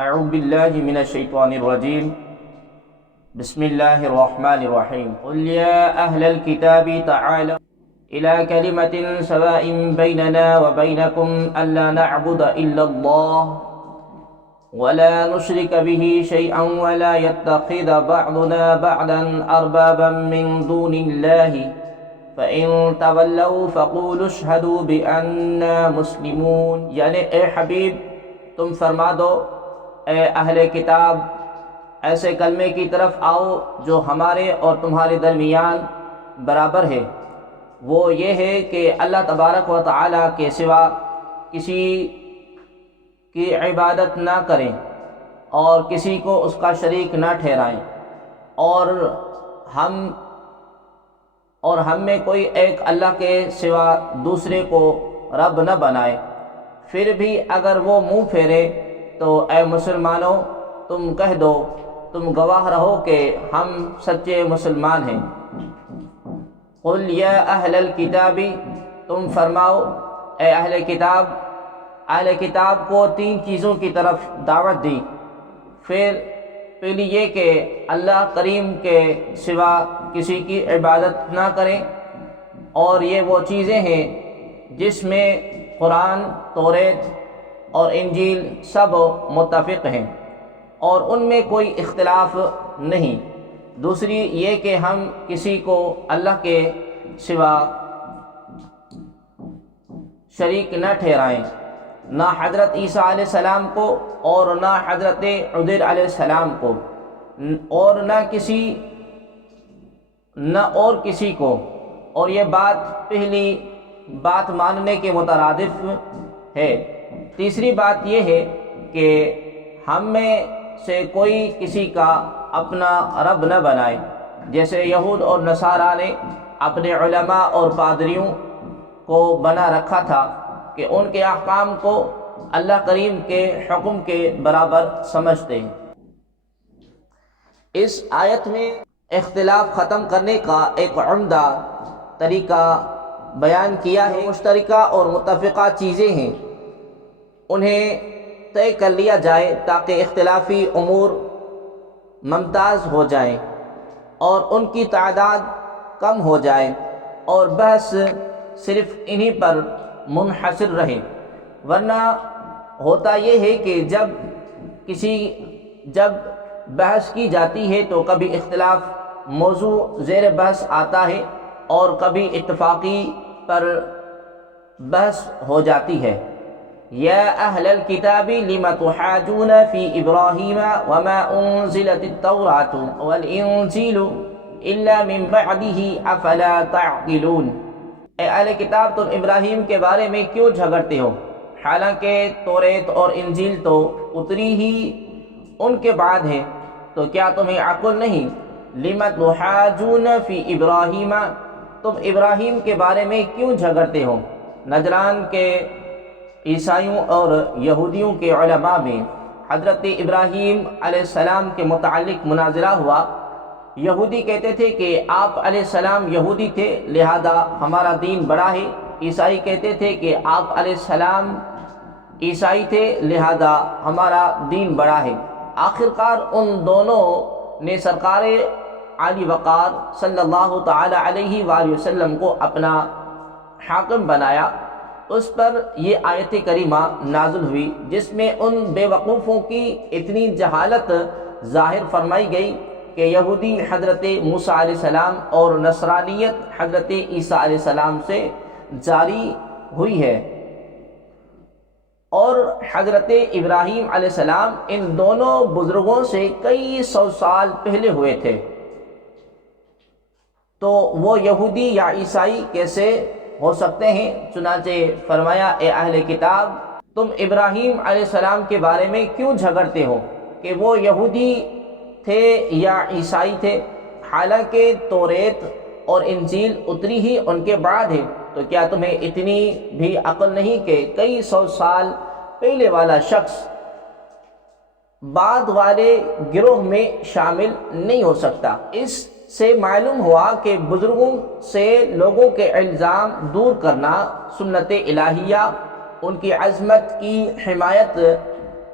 اعوذ باللہ من الشیطان الرجیم بسم اللہ الرحمن الرحیم قل یا اہل الکتاب تعالوا الى کلمة سواء بیننا وبینکم الا نعبد الا اللہ ولا نشرک به شیئا ولا يتخذ بعضنا بعضا اربابا من دون اللہ فَإِن تَوَلَّوْا فَقُولُوا اشْهَدُوا بِأَنَّا مُسْلِمُونَ، یعنی اے حبیب تم فرما دو اے اہل کتاب ایسے کلمے کی طرف آؤ جو ہمارے اور تمہارے درمیان برابر ہے، وہ یہ ہے کہ اللہ تبارک و تعالیٰ کے سوا کسی کی عبادت نہ کریں اور کسی کو اس کا شریک نہ ٹھہرائیں، اور ہم میں کوئی ایک اللہ کے سوا دوسرے کو رب نہ بنائے۔ پھر بھی اگر وہ منہ پھیرے تو اے مسلمانوں تم کہہ دو، تم گواہ رہو کہ ہم سچے مسلمان ہیں۔ قل یا اہل الکتاب، تم فرماؤ اے اہل کتاب۔ اہل کتاب کو 3 چیزوں کی طرف دعوت دی۔ پہلی یہ کہ اللہ کریم کے سوا کسی کی عبادت نہ کریں، اور یہ وہ چیزیں ہیں جس میں قرآن، توریت اور انجیل سب متفق ہیں اور ان میں کوئی اختلاف نہیں۔ دوسری یہ کہ ہم کسی کو اللہ کے سوا شریک نہ ٹھہرائیں، نہ حضرت عیسیٰ علیہ السلام کو اور نہ حضرت عزیر علیہ السلام کو، اور نہ اور کسی کو، اور یہ بات پہلی بات ماننے کے مترادف ہے۔ تیسری بات یہ ہے کہ ہم میں سے کوئی کسی کا اپنا رب نہ بنائے، جیسے یہود اور نصارہ نے اپنے علماء اور پادریوں کو بنا رکھا تھا کہ ان کے احکام کو اللہ کریم کے حکم کے برابر سمجھتے ہیں۔ اس آیت میں اختلاف ختم کرنے کا ایک عمدہ طریقہ بیان کیا ہے۔ مشترکہ اور متفقہ چیزیں ہیں، انہیں طے کر لیا جائے تاکہ اختلافی امور ممتاز ہو جائیں اور ان کی تعداد کم ہو جائے اور بحث صرف انہی پر منحصر رہے۔ ورنہ ہوتا یہ ہے کہ جب بحث کی جاتی ہے تو کبھی اختلاف موضوع زیر بحث آتا ہے اور کبھی اتفاقی پر بحث ہو جاتی ہے۔ یا اہل الکتاب لم تحاجون فی ابراہیم وما انزلت التوراۃ والانجیل الا من بعدہ افلا تعقلون، اے اہل کتاب تم ابراہیم کے بارے میں کیوں جھگڑتے ہو، حالانکہ توریت اور انجیل تو اتری ہی ان کے بعد ہے، تو کیا تمہیں عقل نہیں؟ لم تحاجون فی ابراہیم، تم ابراہیم کے بارے میں کیوں جھگڑتے ہو؟ نجران کے عیسائیوں اور یہودیوں کے علماء میں حضرت ابراہیم علیہ السلام کے متعلق مناظرہ ہوا۔ یہودی کہتے تھے کہ آپ علیہ السلام یہودی تھے لہذا ہمارا دین بڑا ہے، عیسائی کہتے تھے کہ آپ علیہ السلام عیسائی تھے لہذا ہمارا دین بڑا ہے۔ آخرکار ان دونوں نے سرکار عالی وقار صلی اللہ تعالی علیہ وآلہ وسلم کو اپنا حاکم بنایا۔ اس پر یہ آیت کریمہ نازل ہوئی جس میں ان بے وقوفوں کی اتنی جہالت ظاہر فرمائی گئی کہ یہودی حضرت موسیٰ علیہ السلام اور نصرانیت حضرت عیسیٰ علیہ السلام سے جاری ہوئی ہے، اور حضرت ابراہیم علیہ السلام ان دونوں بزرگوں سے کئی سو سال پہلے ہوئے تھے، تو وہ یہودی یا عیسائی کیسے ہو سکتے ہیں؟ چنانچہ فرمایا اے اہل کتاب تم ابراہیم علیہ السلام کے بارے میں کیوں جھگڑتے ہو کہ وہ یہودی تھے یا عیسائی تھے، حالانکہ توریت اور انجیل اتری ہی ان کے بعد ہے، تو کیا تمہیں اتنی بھی عقل نہیں کہ کئی سو سال پہلے والا شخص بعد والے گروہ میں شامل نہیں ہو سکتا؟ اس سے معلوم ہوا کہ بزرگوں سے لوگوں کے الزام دور کرنا سنت الہیہ، ان کی عظمت کی حمایت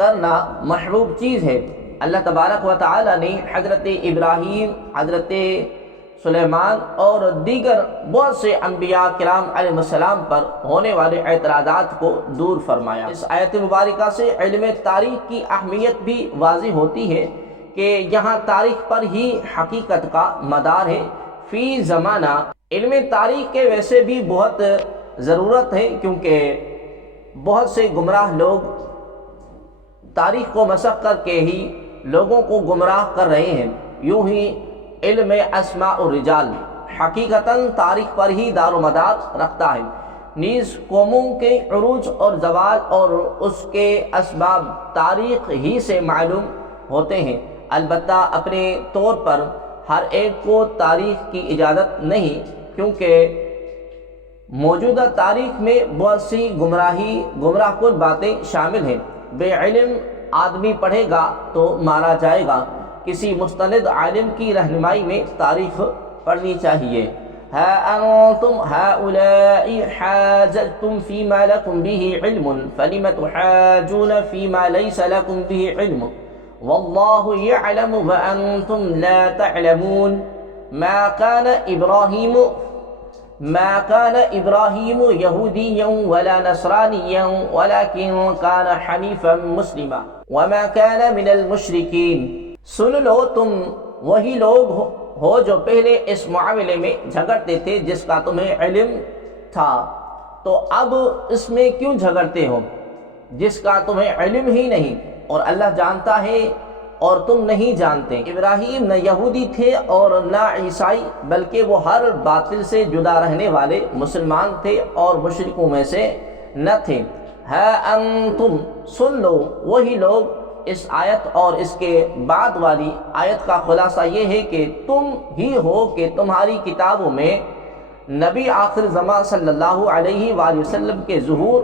کرنا محبوب چیز ہے۔ اللہ تبارک و تعالی نے حضرت ابراہیم، حضرت سلیمان اور دیگر بہت سے انبیاء کرام علیہ السلام پر ہونے والے اعتراضات کو دور فرمایا۔ اس آیت مبارکہ سے علم تاریخ کی اہمیت بھی واضح ہوتی ہے کہ یہاں تاریخ پر ہی حقیقت کا مدار ہے۔ فی زمانہ علم تاریخ کے ویسے بھی بہت ضرورت ہے، کیونکہ بہت سے گمراہ لوگ تاریخ کو مسخ کر کے ہی لوگوں کو گمراہ کر رہے ہیں۔ یوں ہی علم اسماء الرجال حقیقتاً تاریخ پر ہی دار و مدار رکھتا ہے، نیز قوموں کے عروج اور زوال اور اس کے اسباب تاریخ ہی سے معلوم ہوتے ہیں۔ البتہ اپنے طور پر ہر ایک کو تاریخ کی اجازت نہیں، کیونکہ موجودہ تاریخ میں بہت سی گمراہ کن باتیں شامل ہیں۔ بے علم آدمی پڑھے گا تو مارا جائے گا۔ کسی مستند عالم کی رہنمائی میں تاریخ پڑھنی چاہیے۔ ہا انتم هؤلاء حاججتم فيما لكم به علم فلم تحاجون فيما ليس لكم به علم والله يعلم وانتم لا تعلمون ما كان إبراهيم يهوديا ولا نصرانيا ولكن كان حنيفا مسلما وما كان من المشركين۔ سن لو، تم وہی لوگ ہو جو پہلے اس معاملے میں جھگڑتے تھے جس کا تمہیں علم تھا، تو اب اس میں کیوں جھگڑتے ہو جس کا تمہیں علم ہی نہیں، اور اللہ جانتا ہے اور تم نہیں جانتے۔ ابراہیم نہ یہودی تھے اور نہ عیسائی، بلکہ وہ ہر باطل سے جدا رہنے والے مسلمان تھے اور مشرکوں میں سے نہ تھے۔ ہا انتم، سن لو، وہی لوگ۔ اس آیت اور اس کے بعد والی آیت کا خلاصہ یہ ہے کہ تم ہی ہو کہ تمہاری کتابوں میں نبی آخر زمان صلی اللہ علیہ وآلہ وسلم کے ظہور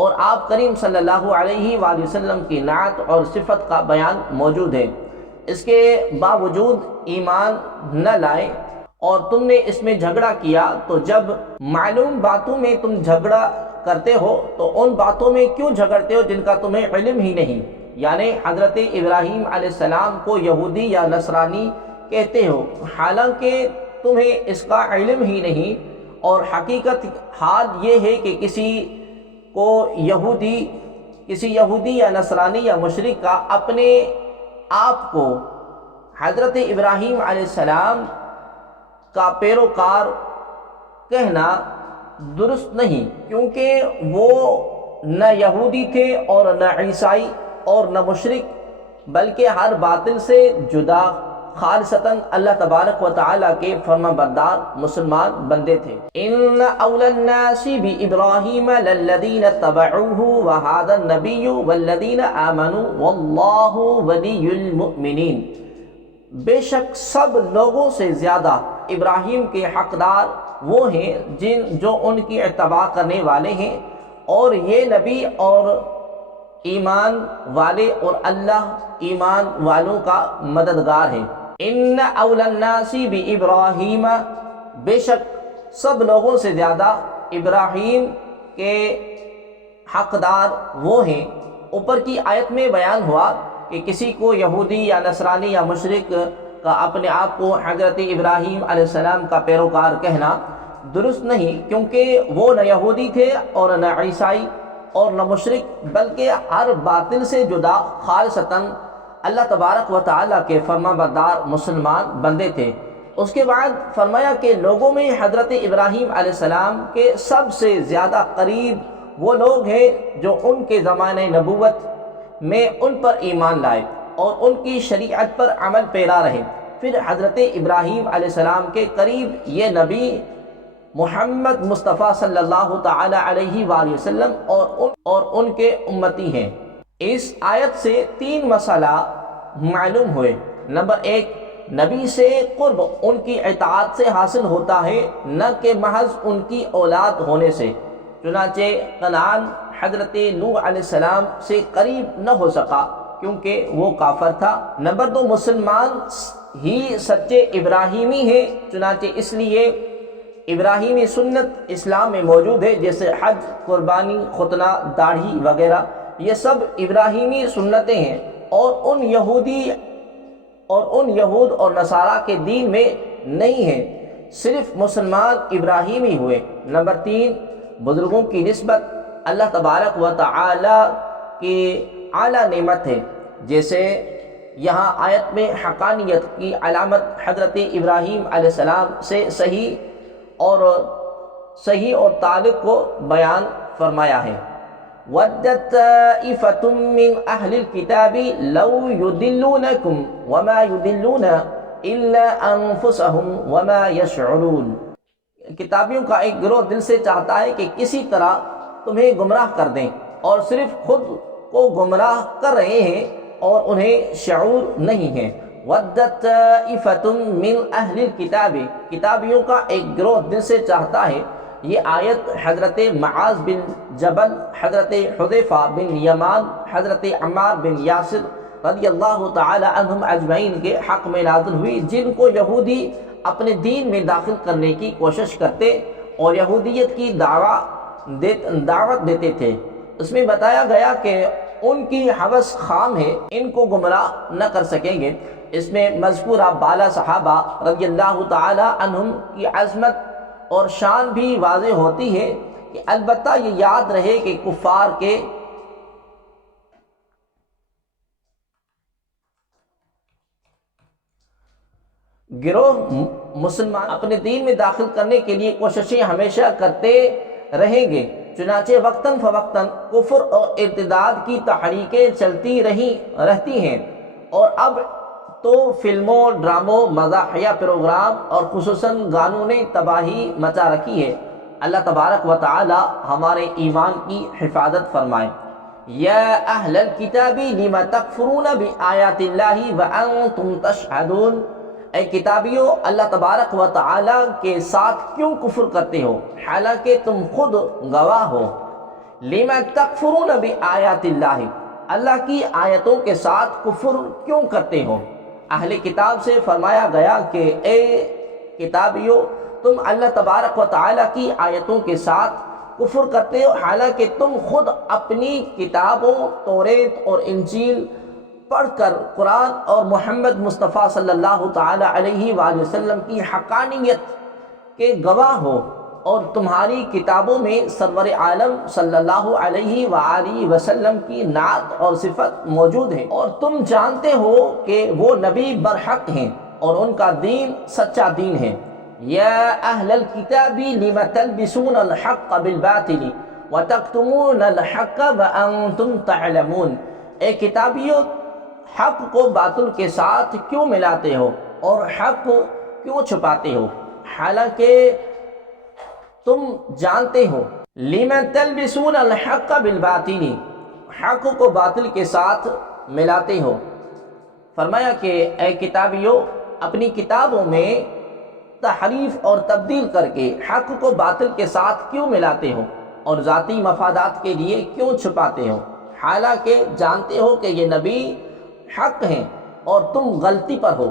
اور آپ کریم صلی اللہ علیہ وآلہ وسلم کی نعت اور صفت کا بیان موجود ہے۔ اس کے باوجود ایمان نہ لائے اور تم نے اس میں جھگڑا کیا، تو جب معلوم باتوں میں تم جھگڑا کرتے ہو تو ان باتوں میں کیوں جھگڑتے ہو جن کا تمہیں علم ہی نہیں؟ یعنی حضرت ابراہیم علیہ السلام کو یہودی یا نصرانی کہتے ہو، حالانکہ تمہیں اس کا علم ہی نہیں، اور حقیقت حال یہ ہے کہ کسی یہودی یا نصرانی یا مشرک کا اپنے آپ کو حضرت ابراہیم علیہ السلام کا پیروکار کہنا درست نہیں، کیونکہ وہ نہ یہودی تھے اور نہ عیسائی اور نہ مشرک، بلکہ ہر باطل سے جدا خالصتاً اللہ تبارک و تعالیٰ کے فرما بردار مسلمان بندے تھے۔ ان اول الناس بابراہیم للذین اتبعوہ وہذا النبی والذین آمنوا واللہ ولی المؤمنین، بے شک سب لوگوں سے زیادہ ابراہیم کے حقدار وہ ہیں جو ان کی اتباع کرنے والے ہیں، اور یہ نبی اور ایمان والے اور اللہ ایمان والوں کا مددگار ہے۔ ان اول الناس بابراہیم، بے شک سب لوگوں سے زیادہ ابراہیم کے حقدار وہ ہیں۔ اوپر کی آیت میں بیان ہوا کہ کسی کو یہودی یا نصرانی یا مشرک کا اپنے آپ کو حضرت ابراہیم علیہ السلام کا پیروکار کہنا درست نہیں، کیونکہ وہ نہ یہودی تھے اور نہ عیسائی اور نہ مشرک، بلکہ ہر باطل سے جدا خالصتاً اللہ تبارک و تعالیٰ کے فرما بردار مسلمان بندے تھے۔ اس کے بعد فرمایا کہ لوگوں میں حضرت ابراہیم علیہ السلام کے سب سے زیادہ قریب وہ لوگ ہیں جو ان کے زمانے نبوت میں ان پر ایمان لائے اور ان کی شریعت پر عمل پیرا رہے۔ پھر حضرت ابراہیم علیہ السلام کے قریب یہ نبی محمد مصطفیٰ صلی اللہ تعالی علیہ وآلہ وسلم اور ان کے امتی ہیں۔ اس آیت سے 3 مسئلہ معلوم ہوئے۔ نمبر 1، نبی سے قرب ان کی اطاعت سے حاصل ہوتا ہے، نہ کہ محض ان کی اولاد ہونے سے، چنانچہ کنعان حضرت نوح علیہ السلام سے قریب نہ ہو سکا کیونکہ وہ کافر تھا۔ نمبر 2، مسلمان ہی سچے ابراہیمی ہیں، چنانچہ اس لیے ابراہیمی سنت اسلام میں موجود ہے، جیسے حج، قربانی، ختنہ، داڑھی وغیرہ، یہ سب ابراہیمی سنتیں ہیں اور ان یہود اور نصارہ کے دین میں نہیں ہیں، صرف مسلمان ابراہیمی ہوئے۔ نمبر 3، بزرگوں کی نسبت اللہ تبارک و تعالی کی اعلیٰ نعمت ہے، جیسے یہاں آیت میں حقانیت کی علامت حضرت ابراہیم علیہ السلام سے صحیح اور تعلق کو بیان فرمایا ہے۔ وَدَّتْ طَائِفَةٌ مِّنْ أَهْلِ الْكِتَابِ لَوْ يُضِلُّونَكُمْ وَمَا يُضِلُّونَ إِلَّا أَنفُسَهُمْ وَمَا يَشْعُرُونَ۔ کتابیوں کا ایک گروہ دل سے چاہتا ہے کہ کسی طرح تمہیں گمراہ کر دیں، اور صرف خود کو گمراہ کر رہے ہیں اور انہیں شعور نہیں ہے۔ وَدَّتْ طَائِفَةٌ مِّنْ أَهْلِ الْكِتَابِ، کتابیوں کا ایک گروہ دل سے چاہتا ہے۔ یہ آیت حضرت معاذ بن جبل، حضرت حذیفہ بن یمان، حضرت عمار بن یاسر رضی اللہ تعالی عنہم اجمعین کے حق میں نازل ہوئی، جن کو یہودی اپنے دین میں داخل کرنے کی کوشش کرتے اور یہودیت کی دعوت دیتے تھے۔ اس میں بتایا گیا کہ ان کی ہوس خام ہے، ان کو گمراہ نہ کر سکیں گے۔ اس میں مذکورہ بالا صحابہ رضی اللہ تعالی عنہم کی عظمت اور شان بھی واضح ہوتی ہے، کہ البتہ یہ یاد رہے کہ کفار کے گروہ مسلمان اپنے دین میں داخل کرنے کے لیے کوششیں ہمیشہ کرتے رہیں گے، چنانچہ وقتاً فوقتاً کفر اور ارتداد کی تحریکیں چلتی رہتی ہیں، اور اب تو فلموں، ڈراموں، مزاحیہ پروگرام اور خصوصاً گانوں نے تباہی مچا رکھی ہے۔ اللہ تبارک و تعالی ہمارے ایمان کی حفاظت فرمائے۔ یا اہل الکتاب لم تکفرون بآیات اللہ وانتم تشہدون، اے کتابیو اللہ تبارک و تعالی کے ساتھ کیوں کفر کرتے ہو حالانکہ تم خود گواہ ہو۔ لم تکفرون بآیات اللہ، اللہ کی آیتوں کے ساتھ کفر کیوں کرتے ہو؟ اہل کتاب سے فرمایا گیا کہ اے کتابیو تم اللہ تبارک و تعالی کی آیتوں کے ساتھ کفر کرتے ہو، حالانکہ تم خود اپنی کتابوں توریت اور انجیل پڑھ کر قرآن اور محمد مصطفیٰ صلی اللہ تعالی علیہ وآلہ وسلم کی حقانیت کے گواہ ہو، اور تمہاری کتابوں میں سرور عالم صلی اللہ علیہ وآلہ وسلم کی نعت اور صفت موجود ہے، اور تم جانتے ہو کہ وہ نبی برحق ہیں اور ان کا دین سچا دین ہے۔ یا اہل الکتاب لم تلبسون الحق بالباطل وتکتمون الحق وانتم تعلمون، اے کتابیو حق کو باطل کے ساتھ کیوں ملاتے ہو اور حق کیوں چھپاتے ہو حالانکہ تم جانتے ہو۔ لم تلبسون الحق بالباطل، حق کو باطل کے ساتھ ملاتے ہو۔ فرمایا کہ اے کتابیو اپنی کتابوں میں تحریف اور تبدیل کر کے حق کو باطل کے ساتھ کیوں ملاتے ہو اور ذاتی مفادات کے لیے کیوں چھپاتے ہو، حالانکہ جانتے ہو کہ یہ نبی حق ہیں اور تم غلطی پر ہو۔